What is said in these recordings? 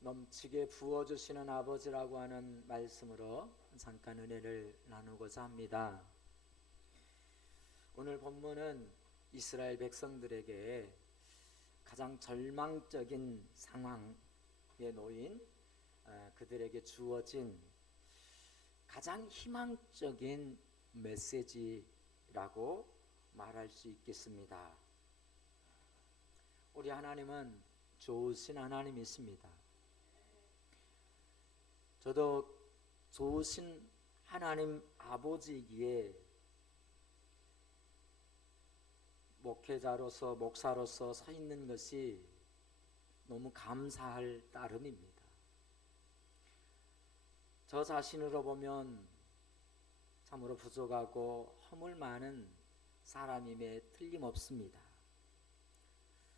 넘치게 부어주시는 아버지라고 하는 말씀으로 잠깐 은혜를 나누고자 합니다. 오늘 본문은 이스라엘 백성들에게 가장 절망적인 상황에 놓인 그들에게 주어진 가장 희망적인 메시지라고 말할 수 있겠습니다. 우리 하나님은 좋으신 하나님이십니다. 저도 좋으신 하나님 아버지이기에 목회자로서 목사로서 서 있는 것이 너무 감사할 따름입니다. 저 자신으로 보면 참으로 부족하고 허물 많은 사람임에 틀림없습니다.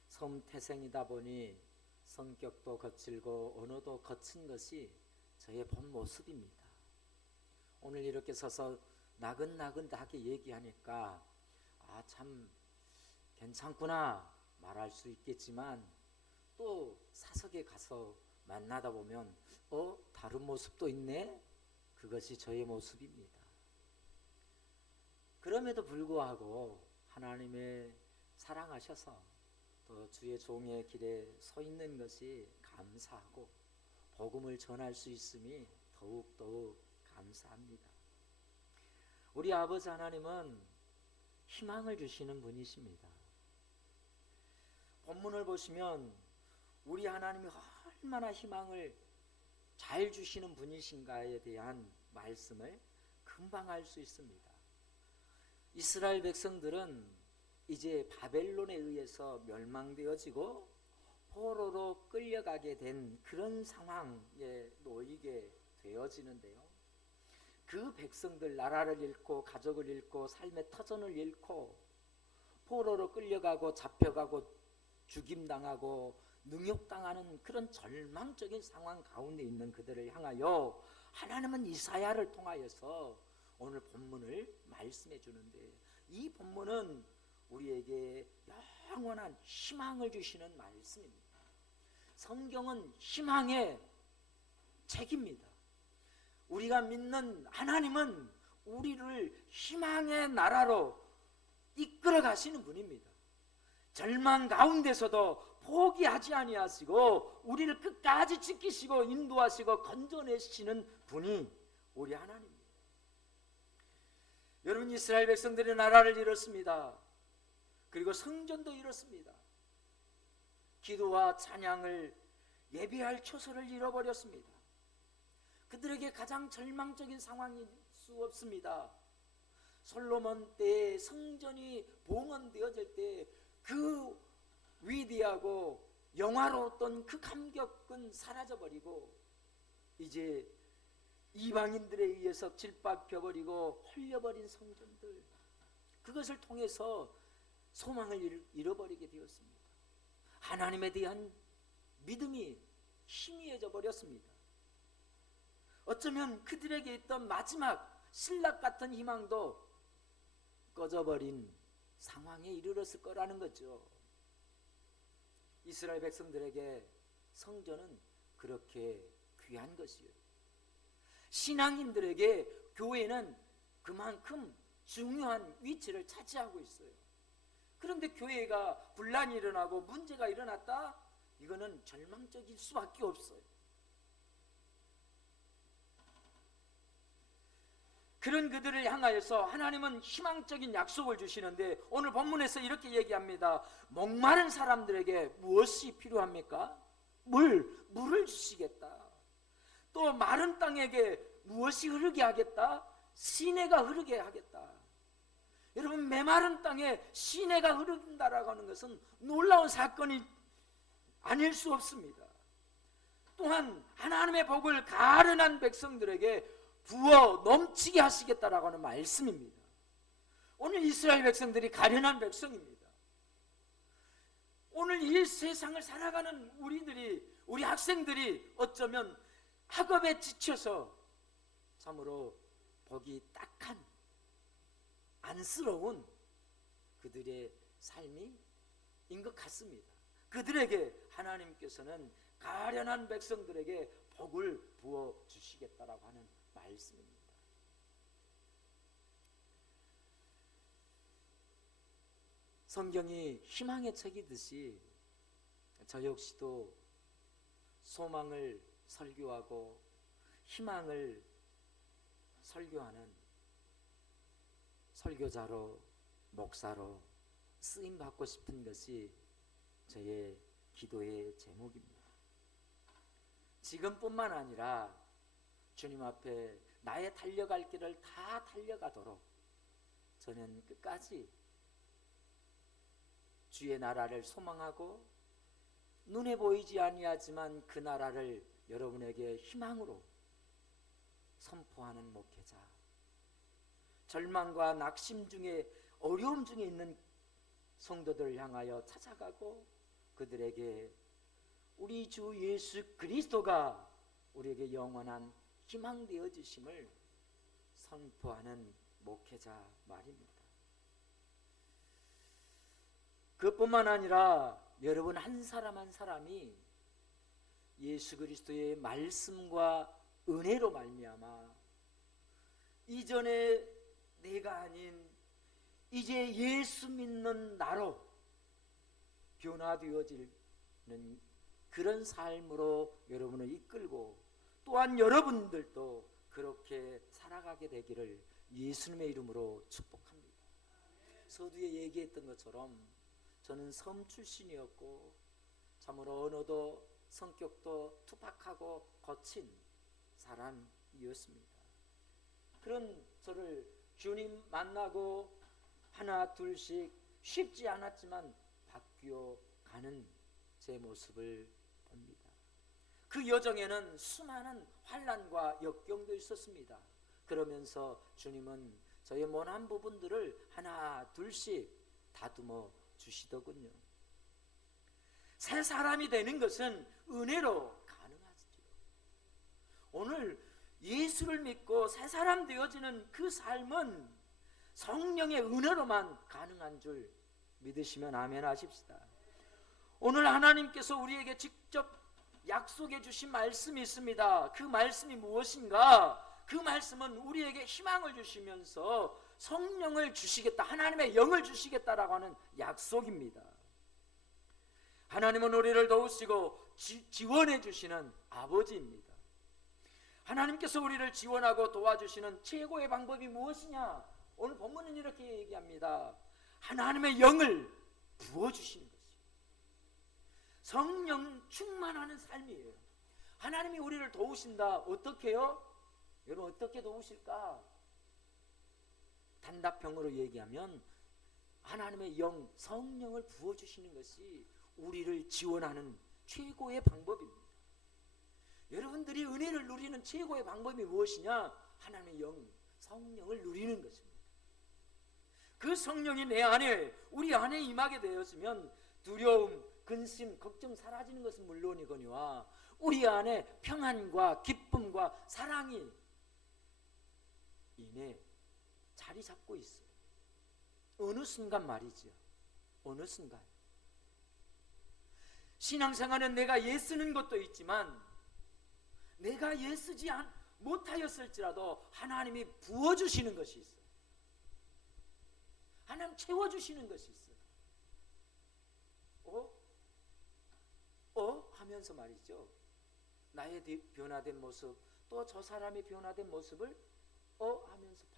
섬태생이다 보니 성격도 거칠고 언어도 거친 것이 저의 본 모습입니다. 오늘 이렇게 서서 나긋나긋하게 얘기하니까 참 괜찮구나 말할 수 있겠지만 또 사석에 가서 만나다 보면 다른 모습도 있네? 그것이 저의 모습입니다. 그럼에도 불구하고 하나님의 사랑하셔서 또 주의 종의 길에 서 있는 것이 감사하고 복음을 전할 수 있음이 더욱더욱 감사합니다. 우리 아버지 하나님은 희망을 주시는 분이십니다. 본문을 보시면 우리 하나님이 얼마나 희망을 잘 주시는 분이신가에 대한 말씀을 금방 알 수 있습니다. 이스라엘 백성들은 이제 바벨론에 의해서 멸망되어지고 포로로 끌려가게 된 그런 상황에 놓이게 되어지는데요. 그 백성들 나라를 잃고 가족을 잃고 삶의 터전을 잃고 포로로 끌려가고 잡혀가고 죽임당하고 능욕당하는 그런 절망적인 상황 가운데 있는 그들을 향하여 하나님은 이사야를 통하여서 오늘 본문을 말씀해 주는데, 이 본문은 우리에게 영원한 희망을 주시는 말씀입니다. 성경은 희망의 책입니다. 우리가 믿는 하나님은 우리를 희망의 나라로 이끌어 가시는 분입니다. 절망 가운데서도 포기하지 아니하시고 우리를 끝까지 지키시고 인도하시고 건져내시는 분이 우리 하나님입니다. 여러분, 이스라엘 백성들이 나라를 잃었습니다. 그리고 성전도 잃었습니다. 기도와 찬양을 예배할 처소를 잃어버렸습니다. 그들에게 가장 절망적인 상황일 수 없습니다. 솔로몬 때에 성전이 봉헌되어질 때 그 위대하고 영화로웠던 그 감격은 사라져버리고 이제 이방인들에 의해서 짓밟혀버리고 헐려버린 성전들, 그것을 통해서 소망을 잃어버리게 되었습니다. 하나님에 대한 믿음이 희미해져 버렸습니다. 어쩌면 그들에게 있던 마지막 신락 같은 희망도 꺼져버린 상황에 이르렀을 거라는 거죠. 이스라엘 백성들에게 성전은 그렇게 귀한 것이에요. 신앙인들에게 교회는 그만큼 중요한 위치를 차지하고 있어요. 그런데 교회가 분란이 일어나고 문제가 일어났다? 이거는 절망적일 수밖에 없어요. 그런 그들을 향하여서 하나님은 희망적인 약속을 주시는데 오늘 본문에서 이렇게 얘기합니다. 목마른 사람들에게 무엇이 필요합니까? 물을 주시겠다. 또 마른 땅에게 무엇이 흐르게 하겠다? 시내가 흐르게 하겠다. 여러분, 메마른 땅에 시내가 흐른다라고 하는 것은 놀라운 사건이 아닐 수 없습니다. 또한 하나님의 복을 가련한 백성들에게 부어 넘치게 하시겠다라고 하는 말씀입니다. 오늘 이스라엘 백성들이 가련한 백성입니다. 오늘 이 세상을 살아가는 우리 학생들이 어쩌면 학업에 지쳐서 참으로 보기 딱한 안쓰러운 그들의 삶인 것 같습니다. 그들에게 하나님께서는 가련한 백성들에게 복을 부어 주시겠다라고 하는 말씀입니다. 성경이 희망의 책이듯이 저 역시도 소망을 설교하고 희망을 설교하는 설교자로, 목사로 쓰임 받고 싶은 것이 저의 기도의 제목입니다. 지금뿐만 아니라 주님 앞에 나의 달려갈 길을 다 달려가도록 저는 끝까지 주의 나라를 소망하고 눈에 보이지 아니하지만 그 나라를 여러분에게 희망으로 선포하는 목회자, 절망과 낙심 중에 어려움 중에 있는 성도들을 향하여 찾아가고 그들에게 우리 주 예수 그리스도가 우리에게 영원한 희망 되어 주심을 선포하는 목회자 말입니다. 그뿐만 아니라 여러분 한 사람 한 사람이 예수 그리스도의 말씀과 은혜로 말미암아 이전에 내가 아닌 이제 예수 믿는 나로 변화되어지는 그런 삶으로 여러분을 이끌고 또한 여러분들도 그렇게 살아가게 되기를 예수님의 이름으로 축복합니다. 서두에 얘기했던 것처럼 저는 섬 출신이었고 참으로 언어도 성격도 투박하고 거친 사람이었습니다. 그런 저를 주님 만나고 하나 둘씩 쉽지 않았지만 바뀌어 가는 제 모습을 봅니다. 그 여정에는 수많은 환난과 역경도 있었습니다. 그러면서 주님은 저의 모난 부분들을 하나 둘씩 다듬어 주시더군요. 새 사람이 되는 것은 은혜로 가능하죠. 오늘 예수를 믿고 새 사람 되어지는 그 삶은 성령의 은혜로만 가능한 줄 믿으시면 아멘 하십시다. 오늘 하나님께서 우리에게 직접 약속해 주신 말씀이 있습니다. 그 말씀이 무엇인가? 그 말씀은 우리에게 희망을 주시면서 성령을 주시겠다, 하나님의 영을 주시겠다라고 하는 약속입니다. 하나님은 우리를 도우시고 지원해 주시는 아버지입니다. 하나님께서 우리를 지원하고 도와주시는 최고의 방법이 무엇이냐? 오늘 본문은 이렇게 얘기합니다. 하나님의 영을 부어주시는 것이에요. 성령 충만하는 삶이에요. 하나님이 우리를 도우신다. 어떻게 해요? 여러분 어떻게 도우실까? 단답형으로 얘기하면 하나님의 영, 성령을 부어주시는 것이 우리를 지원하는 최고의 방법입니다. 여러분들이 은혜를 누리는 최고의 방법이 무엇이냐? 하나님의 영, 성령을 누리는 것입니다. 그 성령이 내 안에, 우리 안에 임하게 되었으면 두려움, 근심, 걱정 사라지는 것은 물론이거니와 우리 안에 평안과 기쁨과 사랑이 이내 자리 잡고 있어요. 어느 순간 말이죠. 어느 순간. 신앙생활은 내가 애쓰는 것도 있지만 내가 애쓰지 못하였을지라도 하나님이 부어주시는 것이 있어요. 하나님 채워주시는 것이 있어요. 하면서 말이죠. 나의 변화된 모습, 또 저 사람의 변화된 모습을 하면서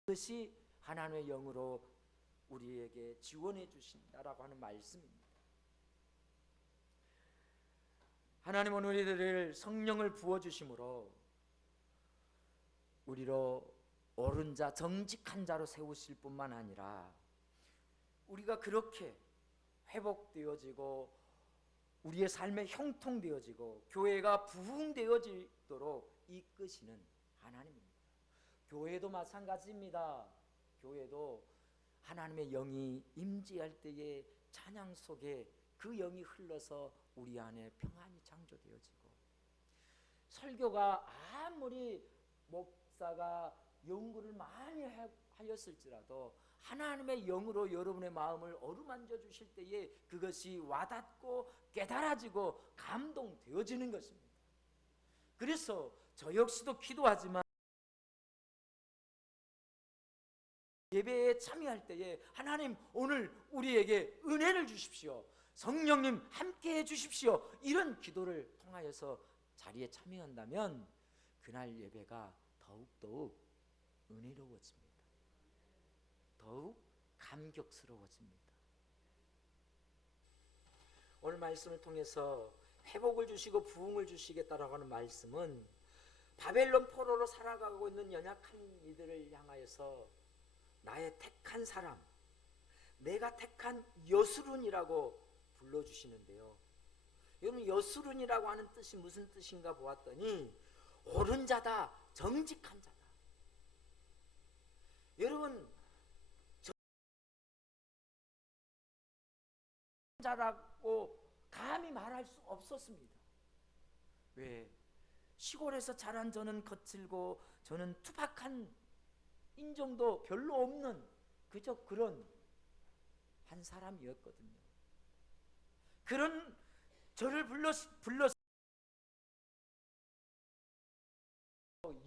그것이 하나님의 영으로 우리에게 지원해 주신다라고 하는 말씀입니다. 하나님은 우리들을 성령을 부어주심으로 우리로 옳은 자, 정직한 자로 세우실 뿐만 아니라 우리가 그렇게 회복되어지고 우리의 삶에 형통되어지고 교회가 부흥되어지도록 이끄시는 하나님입니다. 교회도 마찬가지입니다. 교회도 하나님의 영이 임재할 때에 찬양 속에 그 영이 흘러서 우리 안에 평안이 창조되어지고 설교가 아무리 목사가 연구를 많이 하였을지라도 하나님의 영으로 여러분의 마음을 어루만져 주실 때에 그것이 와닿고 깨달아지고 감동되어지는 것입니다. 그래서 저 역시도 기도하지만 예배에 참여할 때에 하나님 오늘 우리에게 은혜를 주십시오, 성령님 함께해 주십시오, 이런 기도를 통하여서 자리에 참여한다면 그날 예배가 더욱더욱 은혜로워집니다. 더욱 감격스러워집니다. 오늘 말씀을 통해서 회복을 주시고 부흥을 주시겠다라고 하는 말씀은 바벨론 포로로 살아가고 있는 연약한 이들을 향하여서 나의 택한 사람, 내가 택한 여수룬이라고 불러주시는데요. 여러분, 여수룬이라고 하는 뜻이 무슨 뜻인가 보았더니 옳은 자다, 정직한 자다. 여러분, 자라고 감히 말할 수 없었습니다. 왜? 시골에서 자란 저는 거칠고 저는 투박한 인정도 별로 없는 그저 그런 한 사람이었거든요. 그런 저를 불러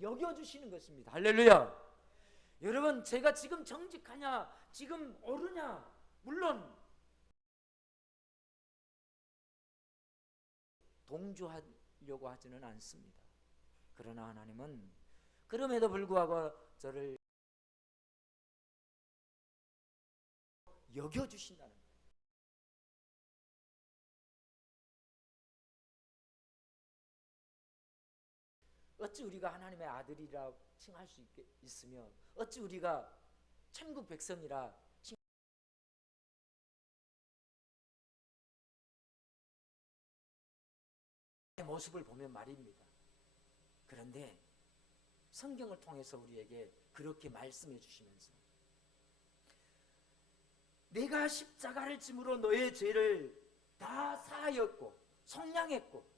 여겨주시는 것입니다. 할렐루야. 여러분, 제가 지금 정직하냐, 지금 옳으냐, 물론 동조하려고 하지는 않습니다. 그러나 하나님은 그럼에도 불구하고 저를 여겨주신다는 거예요. 어찌 우리가 하나님의 아들이라 칭할 수 있으며 어찌 우리가 천국 백성이라 모습을 보면 말입니다. 그런데 성경을 통해서 우리에게 그렇게 말씀해 주시면서 내가 십자가를 짐으로 너의 죄를 다 사하였고 속량했고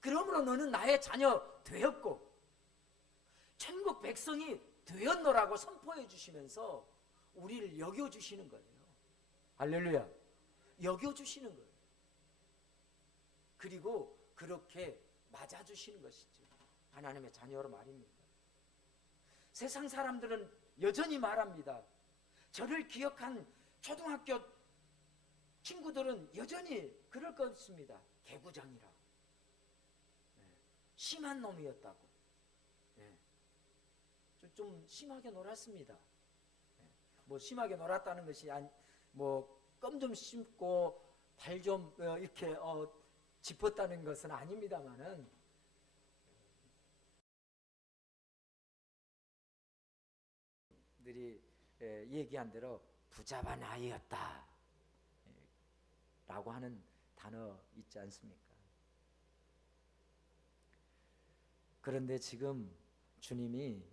그러므로 너는 나의 자녀 되었고 천국 백성이 되었노라고 선포해 주시면서 우리를 여겨주시는 거예요. 할렐루야. 여겨주시는 거예요. 그리고 그렇게 맞아주시는 것이죠. 하나님의 자녀로 말입니다. 세상 사람들은 여전히 말합니다. 저를 기억한 초등학교 친구들은 여전히 그럴 것입니다. 개구장이라. 심한 놈이었다고. 좀 심하게 놀았습니다. 뭐 심하게 놀았다는 것이 뭐 껌 좀 씹고 발 좀 이렇게 짚었다는 것은 아닙니다만은 들이 얘기한 대로 부자반 아이였다 라고 하는 단어 있지 않습니까? 그런데 지금 주님이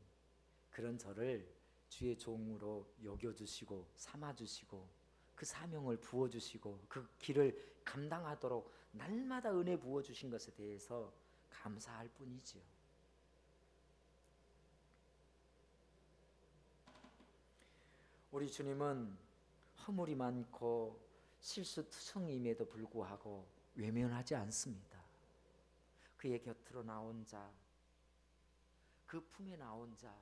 그런 저를 주의 종으로 여겨주시고 삼아주시고 그 사명을 부어주시고 그 길을 감당하도록 날마다 은혜 부어주신 것에 대해서 감사할 뿐이지요. 우리 주님은 허물이 많고 실수투성임에도 불구하고 외면하지 않습니다. 그의 곁으로 나온 자, 그 품에 나온 자,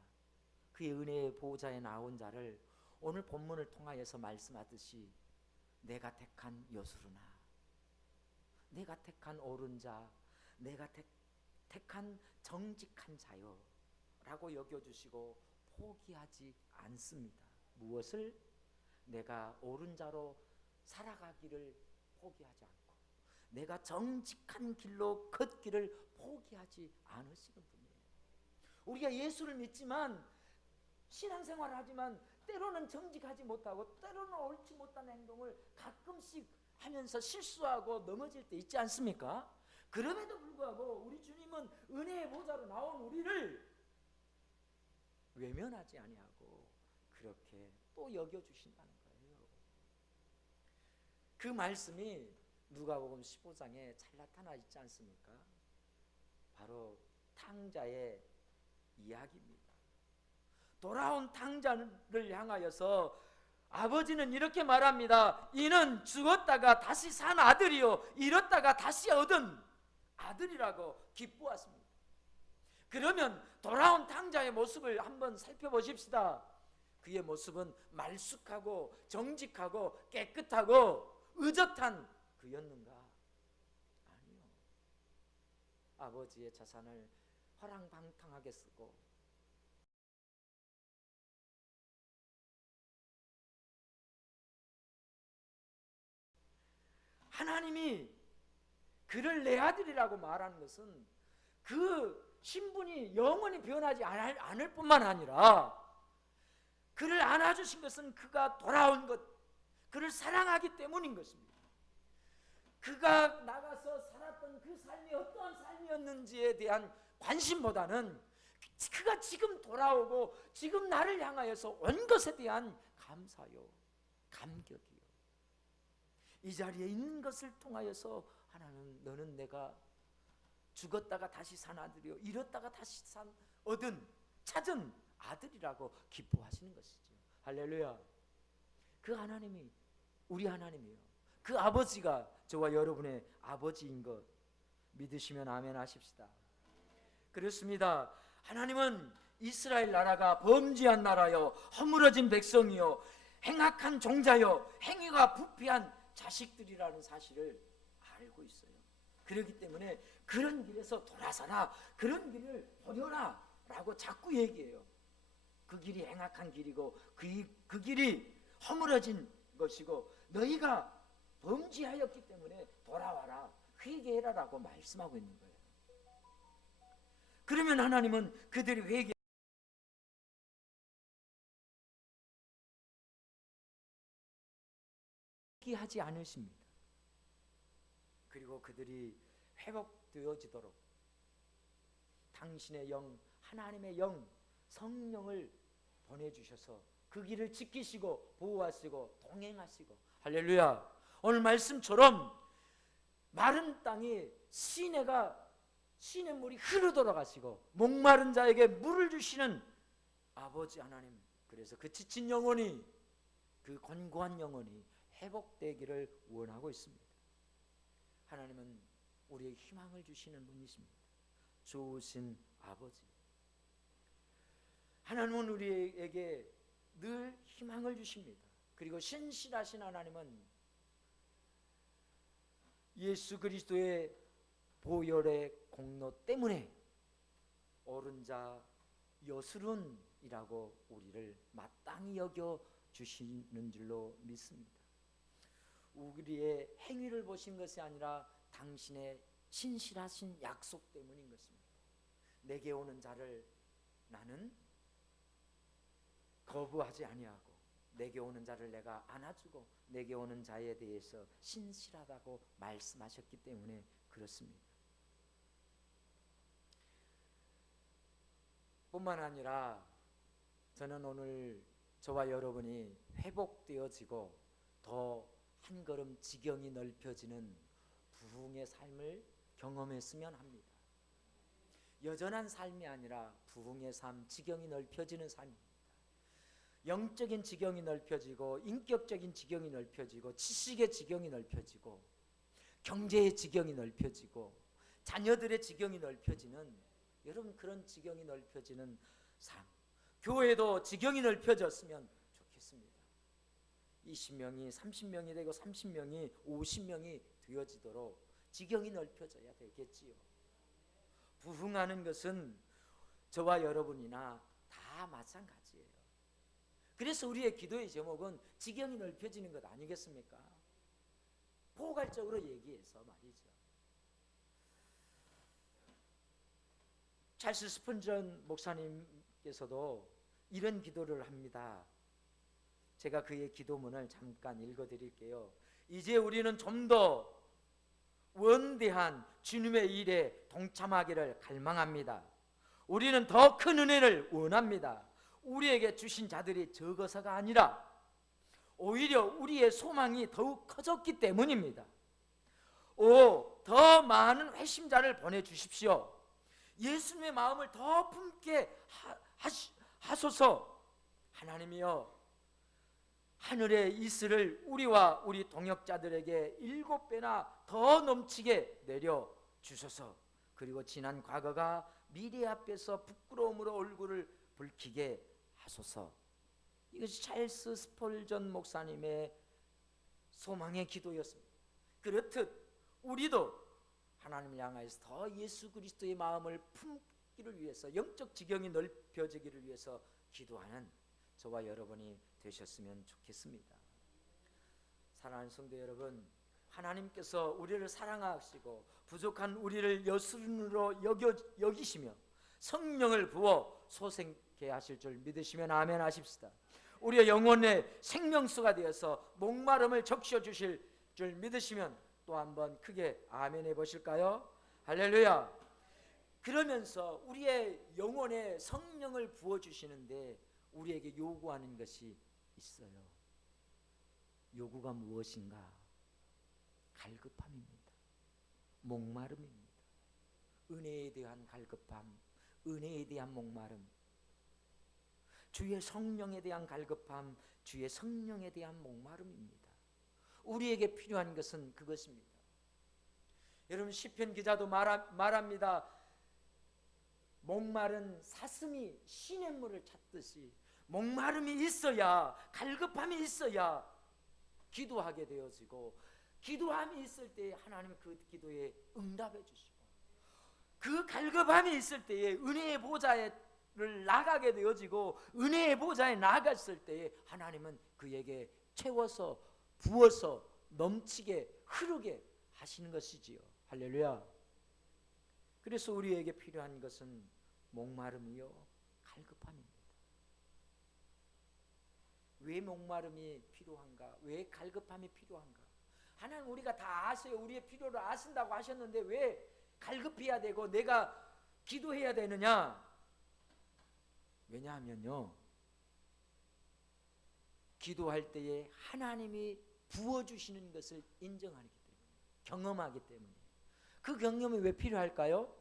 그의 은혜의 보호자에 나온 자를 오늘 본문을 통하여서 말씀하듯이 내가 택한 여수르나, 내가 택한 옳은 자, 내가 택한 정직한 자요 라고 여겨주시고 포기하지 않습니다. 무엇을? 내가 옳은 자로 살아가기를 포기하지 않고 내가 정직한 길로 걷기를 포기하지 않으시는 분이에요. 우리가 예수를 믿지만 신앙생활을 하지만 때로는 정직하지 못하고 때로는 옳지 못한 행동을 가끔씩 하면서 실수하고 넘어질 때 있지 않습니까? 그럼에도 불구하고 우리 주님은 은혜의 보좌로 나온 우리를 외면하지 아니하고 그렇게 또 여겨주신다는 거예요. 그 말씀이 누가복음 15장에 잘 나타나 있지 않습니까? 바로 탕자의 이야기입니다. 돌아온 탕자를 향하여서 아버지는 이렇게 말합니다. 이는 죽었다가 다시 산 아들이요 잃었다가 다시 얻은 아들이라고 기뻐하십니다. 그러면 돌아온 탕자의 모습을 한번 살펴보십시다. 그의 모습은 말쑥하고 정직하고 깨끗하고 의젓한 그였는가? 아니요. 아버지의 자산을 허랑방탕하게 쓰고 하나님이 그를 내 아들이라고 말하는 것은 그 신분이 영원히 변하지 않을 뿐만 아니라 그를 안아주신 것은 그가 돌아온 것, 그를 사랑하기 때문인 것입니다. 그가 나가서 살았던 그 삶이 어떠한 삶이었는지에 대한 관심보다는 그가 지금 돌아오고 지금 나를 향하여서 온 것에 대한 감사요, 감격이요. 이 자리에 있는 것을 통하여서 하나님, 너는 내가 죽었다가 다시 산 아들이요 잃었다가 다시 찾은 아들이라고 기뻐하시는 것이죠. 할렐루야. 그 하나님이 우리 하나님이에요. 그 아버지가 저와 여러분의 아버지인 것 믿으시면 아멘 하십시다. 그렇습니다. 하나님은 이스라엘 나라가 범죄한 나라요 허물어진 백성이요 행악한 종자요 행위가 부패한 자식들이라는 사실을 알고 있어요. 그렇기 때문에 그런 길에서 돌아서라, 그런 길을 버려라 라고 자꾸 얘기해요. 그 길이 행악한 길이고 그 길이 허물어진 것이고 너희가 범죄하였기 때문에 돌아와라, 회개해라 라고 말씀하고 있는 거예요. 그러면 하나님은 그들이 회개하지 않으십니다. 그리고 그들이 회복되어지도록 당신의 영, 하나님의 영, 성령을 보내주셔서 그 길을 지키시고 보호하시고 동행하시고, 할렐루야. 오늘 말씀처럼 마른 땅에 시냇물이 흐르도록 하시고 목마른 자에게 물을 주시는 아버지 하나님, 그래서 그 지친 영혼이, 그 곤고한 영혼이 회복되기를 원하고 있습니다. 하나님은 우리의 희망을 주시는 분이십니다. 좋으신 아버지. 하나님은 우리에게 늘 희망을 주십니다. 그리고 신실하신 하나님은 예수 그리스도의 보혈의 공로 때문에 옳은 자 여수룬이라고 우리를 마땅히 여겨 주시는 줄로 믿습니다. 우리의 행위를 보신 것이 아니라 당신의 신실하신 약속 때문인 것입니다. 내게 오는 자를 나는 거부하지 아니하고 내게 오는 자를 내가 안아주고 내게 오는 자에 대해서 신실하다고 말씀하셨기 때문에 그렇습니다. 뿐만 아니라 저는 오늘 저와 여러분이 회복되어지고 더 한 걸음 지경이 넓혀지는 부흥의 삶을 경험했으면 합니다. 여전한 삶이 아니라 부흥의 삶, 지경이 넓혀지는 삶입니다. 영적인 지경이 넓혀지고 인격적인 지경이 넓혀지고 지식의 지경이 넓혀지고 경제의 지경이 넓혀지고 자녀들의 지경이 넓혀지는, 여러분 그런 지경이 넓혀지는 삶, 교회도 지경이 넓혀졌으면 좋겠습니다. 20명이 30명이 되고 30명이 50명이 되어지도록 지경이 넓혀져야 되겠지요. 부흥하는 것은 저와 여러분이나 다 마찬가지예요. 그래서 우리의 기도의 제목은 지경이 넓혀지는 것 아니겠습니까? 포괄적으로 얘기해서 말이죠. 찰스 스펀전 목사님께서도 이런 기도를 합니다. 제가 그의 기도문을 잠깐 읽어드릴게요. 이제 우리는 좀 더 원대한 주님의 일에 동참하기를 갈망합니다. 우리는 더 큰 은혜를 원합니다. 우리에게 주신 자들이 적어서가 아니라 오히려 우리의 소망이 더욱 커졌기 때문입니다. 더 많은 회심자를 보내주십시오. 예수님의 마음을 더 품게 하소서. 하나님이여, 하늘의 이슬을 우리와 우리 동역자들에게 7배나 더 넘치게 내려 주소서. 그리고 지난 과거가 미래 앞에서 부끄러움으로 얼굴을 붉히게 하소서. 이것이 찰스 스펄전 목사님의 소망의 기도였습니다. 그렇듯 우리도 하나님을 향하여서 더 예수 그리스도의 마음을 품기를 위해서, 영적 지경이 넓혀지기를 위해서 기도하는 저와 여러분이 되셨으면 좋겠습니다. 사랑하는 성도 여러분, 하나님께서 우리를 사랑하시고 부족한 우리를 여순으로 여기시며 성령을 부어 소생케 하실 줄 믿으시면 아멘 하십시다. 우리의 영혼의 생명수가 되어서 목마름을 적셔주실 줄 믿으시면 또 한번 크게 아멘 해보실까요? 할렐루야. 그러면서 우리의 영혼에 성령을 부어주시는데 우리에게 요구하는 것이 있어요. 요구가 무엇인가? 갈급함입니다. 목마름입니다. 은혜에 대한 갈급함, 은혜에 대한 목마름, 주의 성령에 대한 갈급함, 주의 성령에 대한 목마름입니다. 우리에게 필요한 것은 그것입니다. 여러분, 시편 기자도 말합니다. 목마른 사슴이 시냇물을 찾듯이 목마름이 있어야, 갈급함이 있어야 기도하게 되어지고, 기도함이 있을 때에 하나님 그 기도에 응답해 주시고, 그 갈급함이 있을 때에 은혜의 보좌를 나가게 되어지고, 은혜의 보좌에 나갔을 때에 하나님은 그에게 채워서 부어서 넘치게 흐르게 하시는 것이지요. 할렐루야. 그래서 우리에게 필요한 것은 목마름이요 갈급함입니다. 왜 목마름이 필요한가? 왜 갈급함이 필요한가? 하나님 우리가 다 아세요. 우리의 필요를 아신다고 하셨는데 왜 갈급해야 되고 내가 기도해야 되느냐? 왜냐하면요, 기도할 때에 하나님이 부어주시는 것을 인정하기 때문에, 경험하기 때문에. 그 경험이 왜 필요할까요?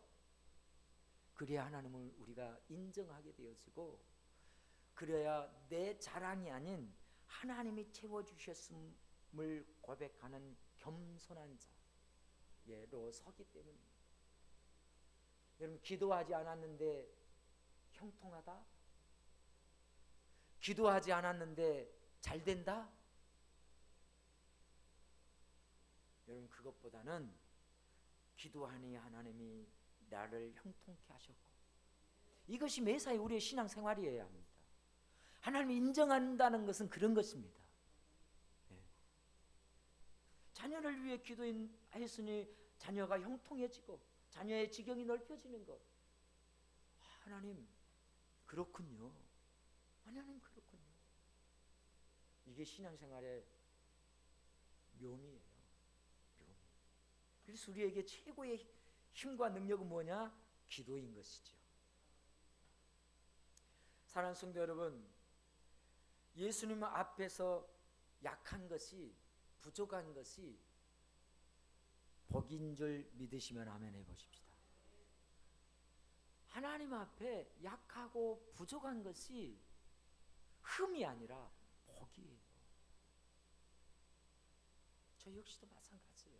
그래야 하나님을 우리가 인정하게 되어지고, 그래야 내 자랑이 아닌 하나님이 채워주셨음을 고백하는 겸손한 자로 서기 때문입니다. 여러분, 기도하지 않았는데 형통하다? 기도하지 않았는데 잘 된다? 여러분, 그것보다는 기도하니 하나님이 나를 형통케 하셨고, 이것이 매사에 우리의 신앙생활이어야 합니다. 하나님이 인정한다는 것은 그런 것입니다. 자녀를 위해 기도했으니 자녀가 형통해지고 자녀의 지경이 넓혀지는 것. 하나님 그렇군요. 하나님 그렇군요. 이게 신앙생활의 묘미예요. 묘미. 그래서 우리에게 최고의 힘과 능력은 뭐냐? 기도인 것이죠. 사랑하는 성도 여러분, 예수님 앞에서 약한 것이, 부족한 것이 복인 줄 믿으시면 아멘 해보십시다. 하나님 앞에 약하고 부족한 것이 흠이 아니라 복이에요. 저 역시도 마찬가지예요.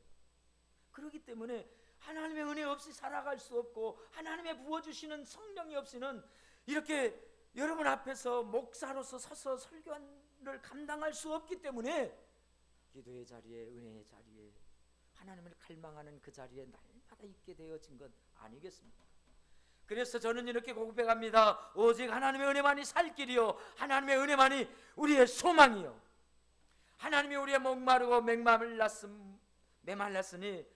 그렇기 때문에 하나님의 은혜 없이 살아갈 수 없고, 하나님의 부어주시는 성령이 없이는 이렇게 여러분 앞에서 목사로서 서서 설교를 감당할 수 없기 때문에, 기도의 자리에, 은혜의 자리에, 하나님을 갈망하는 그 자리에 날마다 있게 되어진 것 아니겠습니까? 그래서 저는 이렇게 고백합니다. 오직 하나님의 은혜만이 살 길이요, 하나님의 은혜만이 우리의 소망이요. 하나님이 우리의 목마르고 메말랐으니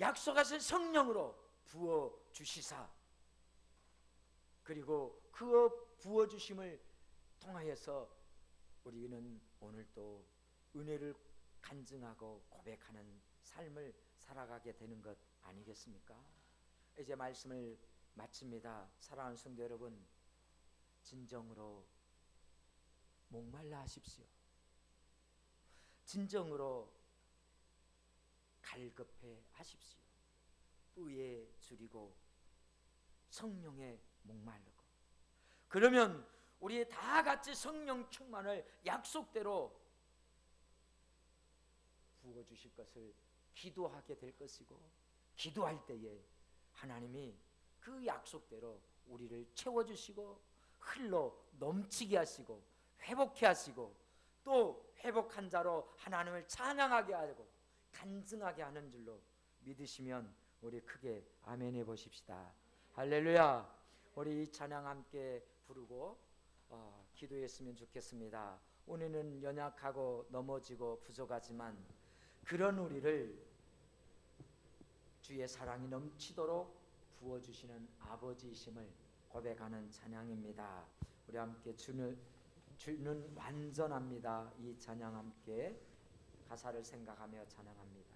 약속하신 성령으로 부어주시사, 그리고 그 부어주심을 통하여서 우리는 오늘 또 은혜를 간증하고 고백하는 삶을 살아가게 되는 것 아니겠습니까? 이제 말씀을 마칩니다. 사랑하는 성도 여러분, 진정으로 목말라 하십시오. 진정으로 갈급해 하십시오. 의에 줄이고 성령에 목마르고, 그러면 우리 다 같이 성령 충만을 약속대로 부어주실 것을 기도하게 될 것이고, 기도할 때에 하나님이 그 약속대로 우리를 채워주시고 흘러 넘치게 하시고 회복케 하시고, 또 회복한 자로 하나님을 찬양하게 하고 간증하게 하는 줄로 믿으시면 우리 크게 아멘 해보십시다. 할렐루야. 우리 이 찬양 함께 부르고 기도했으면 좋겠습니다. 우리는 연약하고 넘어지고 부족하지만 그런 우리를 주의 사랑이 넘치도록 부어주시는 아버지이심을 고백하는 찬양입니다. 우리 함께 주는 완전합니다. 이 찬양 함께 가사를 생각하며 찬양합니다.